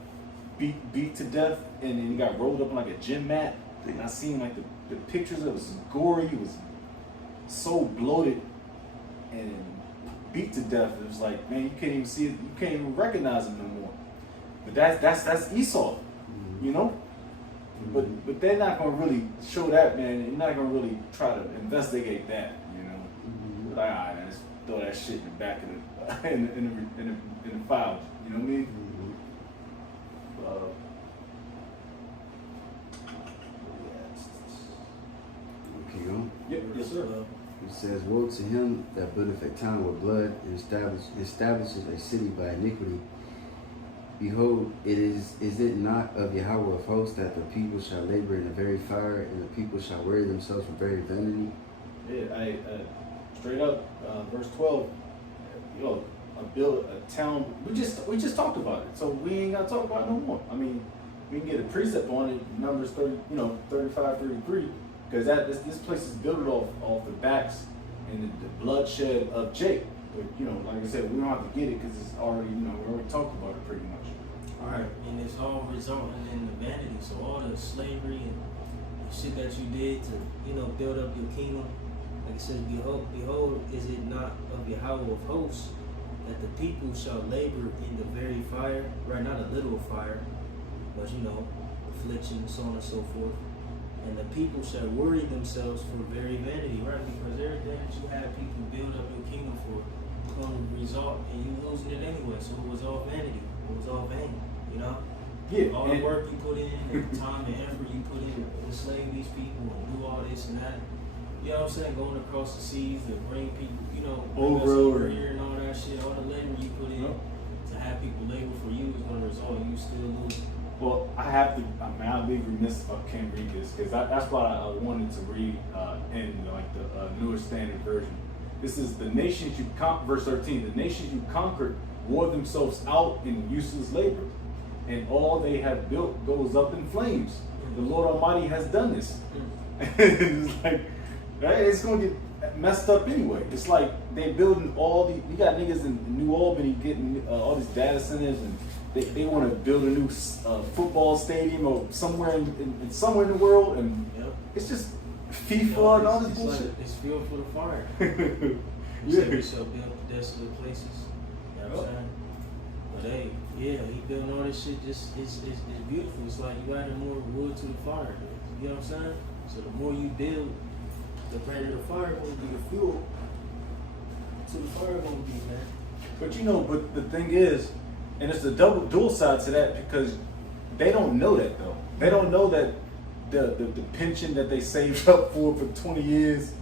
beat to death, and then he got rolled up on like a gym mat. And I seen like the pictures. It was gory. It was so bloated and beat to death. It was like, man, you can't even see it. You can't even recognize him no more. But that's Esau, you know. But they're not gonna really show that, man. They're not gonna really try to investigate that, you know. Like, alright, let's throw that shit in the back of the in the file. You know what I mean? Okay, go. Yep, yes, sir. It says, "Woe to him that buildeth a town with blood and establishes a city by iniquity. Behold, is it not of Yahweh of hosts that the people shall labor in the very fire, and the people shall weary themselves for very vanity?" Yeah, straight up, verse 12. I built a town. We just talked about it, so we ain't gotta talk about it no more. I mean, we can get a precept on it. Numbers 30, 35, 33, because this place is built off the backs and the bloodshed of Jake. But like I said, we don't have to get it because it's already, we already talked about it pretty much. All right, and it's all resulting in the vanity. So all the slavery and the shit that you did to, build up your kingdom. Like it says, behold, is it not of Yahweh of hosts that the people shall labor in the very fire, right? Not a literal fire, but affliction, so on and so forth. And the people shall worry themselves for very vanity, right? Because everything that you have people build up your kingdom for going to result in you losing it anyway. So it was all vanity. It was all vain, Yeah. All the work you put in, and the time and effort you put in to enslave these people and do all this and that. You know what I'm saying? Going across the seas to bring people, bring us over here and all that shit. All the labor you put in to have people labor for you is going to result in you still losing. Well, I'll be remiss if I can't read this, because that's what I wanted to read in like the Newer Standard Version. This is the nations you verse 13. The nations you conquered wore themselves out in useless labor, and all they have built goes up in flames. The Lord Almighty has done this. It's like, it's gonna get messed up anyway. It's like they building you got niggas in New Albany getting all these data centers, and they want to build a new football stadium or somewhere in somewhere in the world, and it's just FIFA and all this bullshit. Like, it's fuel for the fire. Yeah. We shall build desolate places. You know what I'm saying? But hey, he building all this shit. It's beautiful. It's like you adding more wood to the fire. You know what I'm saying? So the more you build, the brighter the fire gonna be. The fuel to the fire gonna be, man. But the thing is, and it's a dual side to that, because they don't know that though. They don't know that the pension that they saved up for 20 years,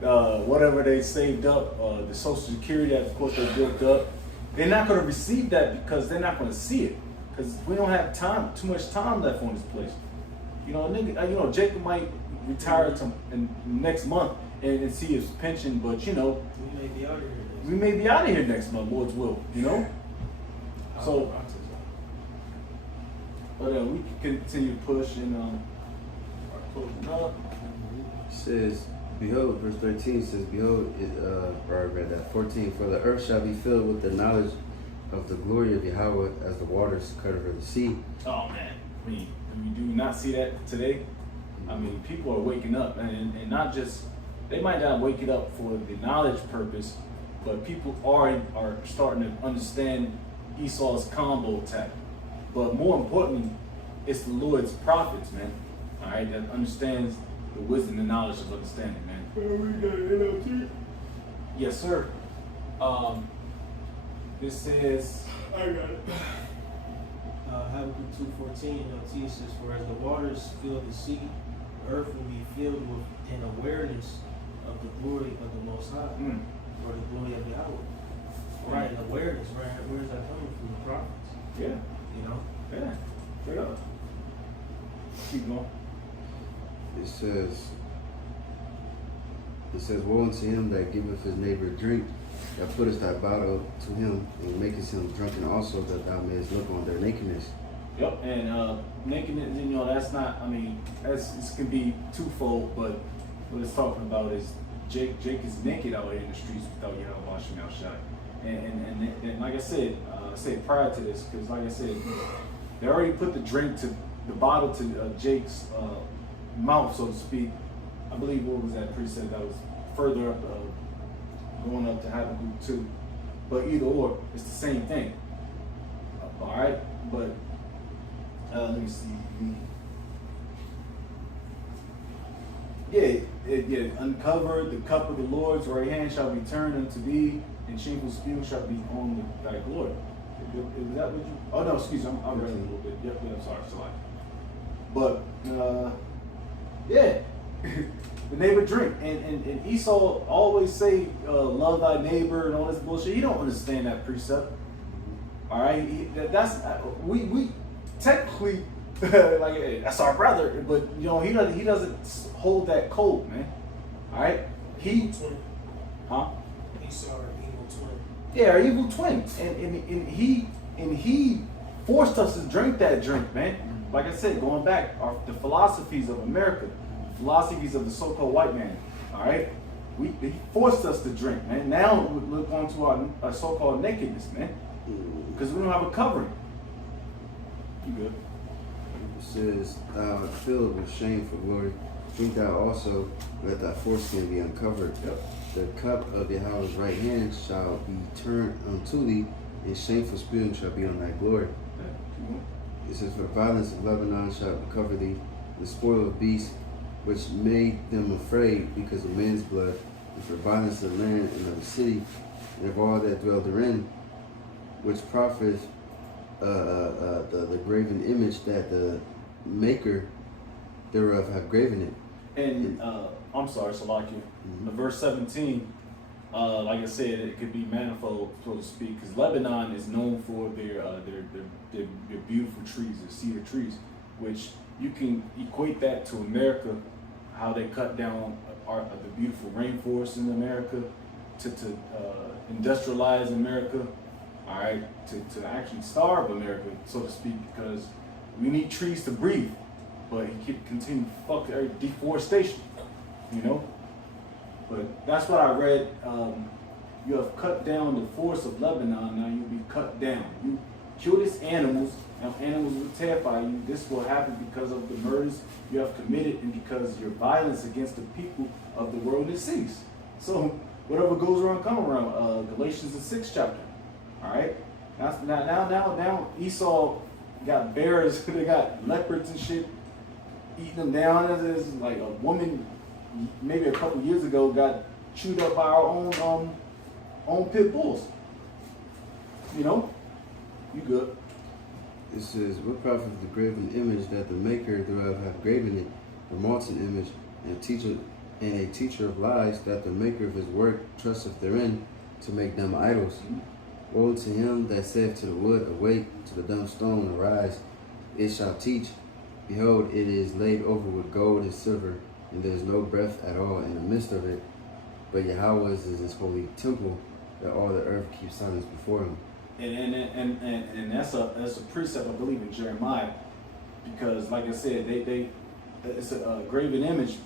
whatever they saved up, the Social Security that of course they built up, they're not going to receive that because they're not going to see it, because we don't have too much time left on this place. Jacob might retire in next month and see his pension, but we may be out of here. we may be out of here next month, Lord's will, So But we can continue to push and closing up. It says, behold, verse 13 says, behold, or I read that, 14, for the earth shall be filled with the knowledge of the glory of Yahweh as the waters cover the sea. Oh man, I mean, we do not see that today. I mean, people are waking up, and not just, they might not wake it up for the knowledge purpose, but people are starting to understand Esau's combo attack. But more importantly, it's the Lord's prophets, man. All right, that understands the wisdom and knowledge of understanding, man. We got NLT. Yes, sir. This says, I got it. Habakkuk 2:14 LT says, for as the waters fill the sea, the earth will be filled with an awareness of the glory of the Most High, or the glory of Yahweh. Right, an awareness, right? Where is that coming from? The prophets. Yeah. You know? Yeah. Straight up. Keep going. It says, woe unto him that giveth his neighbor drink, that puttest thy bottle to him, and makest him drunken also, that thou mayest look on their nakedness. Yep, and nakedness, you know, that's not, I mean, this can be twofold, but what it's talking about is Jake is naked out here in the streets without Yahweh washing out shot. And like I said prior to this, because like I said, they already put the bottle to Jake's mouth, so to speak. I believe what was that precept that was further up, going up to Habakkuk 2. But either or, it's the same thing. All right, but let me see. Yeah, uncover the cup of the Lord's right hand shall be turned unto thee, and shameful spewing shall be on thy glory. Is that what you? Oh no, excuse me, I'm reading a little bit. Yep, sorry. But yeah, the neighbor drink, and Esau always say love thy neighbor and all this bullshit. He don't understand that precept. All right, we technically like hey, that's our brother, but you know he doesn't hold that code, man. All right, Evil twin. Huh? Esau, our evil twin. Yeah, our evil twin, and he forced us to drink that drink, man. Like I said, going back, the philosophies of America, philosophies of the so-called white man. All right, he forced us to drink, man. Now we look on to our so-called nakedness, man, because we don't have a covering. You good? It says, thou art filled with shame for glory. Drink thou also, let thy foreskin be uncovered. Yep. The cup of Yahweh's right hand shall be turned unto thee, and shameful spewing shall be on thy glory. It says, for violence of Lebanon shall cover thee, the spoil of beasts, which made them afraid because of men's blood, and for violence of the land and of the city, and of all that dwell therein, which profiteth the graven image that the maker thereof have graven it. And I'm sorry, Salaki. Verse 17, like I said, it could be manifold, so to speak, because Lebanon is known for their beautiful trees, their cedar trees, which you can equate that to America, how they cut down the beautiful rainforests in America to industrialize America, all right, to actually starve America, so to speak, because we need trees to breathe, but he keep continue fuck deforestation, you know. But that's what I read. You have cut down the forest of Lebanon. Now you'll be cut down. You kill these animals. Now animals will terrify you. This will happen because of the murders you have committed and because your violence against the people of the world has ceased. So whatever goes around, come around. Galatians the 6th chapter. All right. Now Esau got bears. They got leopards and shit eating them down. There's like a woman, maybe a couple years ago, got chewed up by our own pit bulls. You know, you good. It says, what profit the graven image that the maker thereof have graven it, the molten image, and a teacher of lies that the maker of his work trusteth therein to make them idols. Woe unto him that saith to the wood, awake, to the dumb stone, arise, it shall teach. Behold, it is laid over with gold and silver, and there is no breath at all in the midst of it. But Yahweh's is his holy temple, that all the earth keeps silence before him. And that's a precept, I believe, in Jeremiah. because like I said, it's a graven image.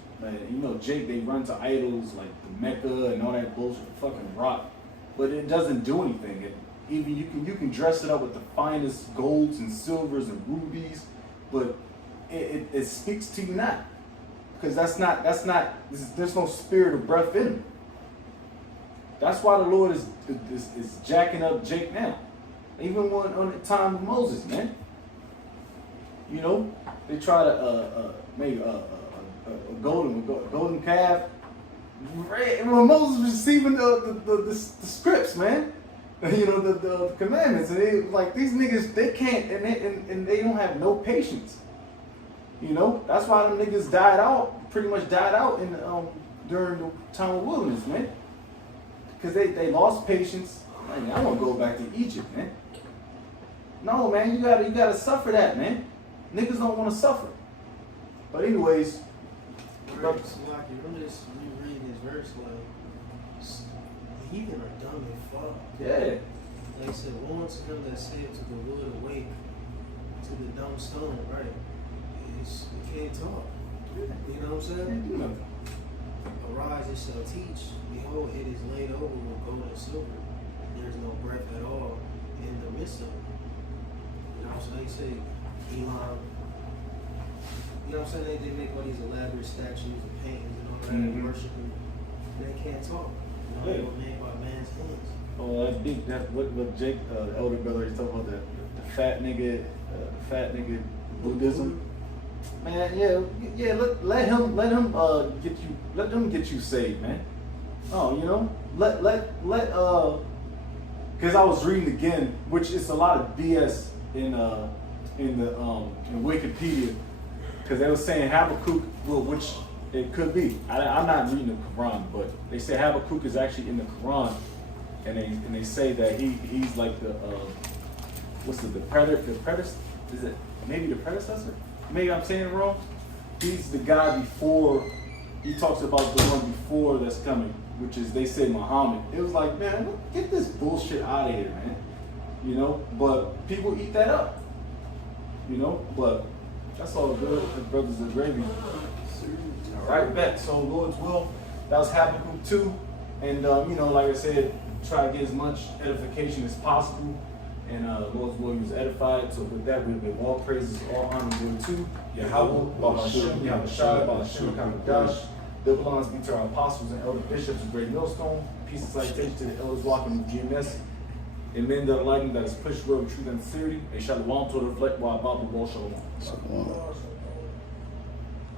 You know, Jake, they run to idols like the Mecca and all that bullshit, fucking rock, but it doesn't do anything. Even you can dress it up with the finest golds and silvers and rubies, but it speaks to you not, because there's no spirit or breath in it. That's why the Lord is jacking up Jake now, even when on the time of Moses, man. You know, they try to make a golden calf. When Moses was receiving the scripts, man, you know, the commandments, and they like, these niggas, they can't, and they don't have no patience. You know, that's why them niggas pretty much died out in during the time of wilderness, man, because they lost patience. Man, I want to go back to Egypt, man. No, man, you gotta suffer that, man. Niggas don't want to suffer. But anyways, Right, so like you just reread this verse, like the heathen are dumb and fuck. yeah. Like I said, woe unto him that said to the wood awake, to the dumb stone, right? You can't talk. You know what I'm saying? You know. Arise, it shall teach. Behold, it is laid over with gold and silver. There is no breath at all in the midst of it. You know, so they say, Elon. You know what I'm saying? They make all these elaborate statues and paintings and all that, and worshiping. And they can't talk. You know, they were made by man's hands. Oh, that's big. That's what Jake, the elder brother, he's talking about the fat nigga Buddhism. Man, yeah. Let them get you saved, man. Oh, you know, because I was reading again, which is a lot of BS in Wikipedia, because they were saying Habakkuk, well, which it could be. I'm not reading the Quran, but they say Habakkuk is actually in the Quran, and they say that he's like the predecessor? Is it maybe the predecessor? Maybe I'm saying it wrong. He's the guy before. He talks about the one before that's coming, which is, they say, Muhammad. It was like, man, get this bullshit out of here, man. You know, but people eat that up. You know, but that's all good. The brothers are gravy. All right, bet. So Lord's will. That was Habakkuk 2, and you know, like I said, try to get as much edification as possible. And Lord's will, he was edified. So with that, we give all praises, all honor, and glory to Yahweh, Bahashim, Yahushua, Bahashim, Kamadash. Double honors be to our apostles and elder bishops of Great Millstone. Peace and salutation to the elders walking with GMS. And men that are lighting that is pushed where with truth and sincerity. A shalom to reflect while Bible Shalom.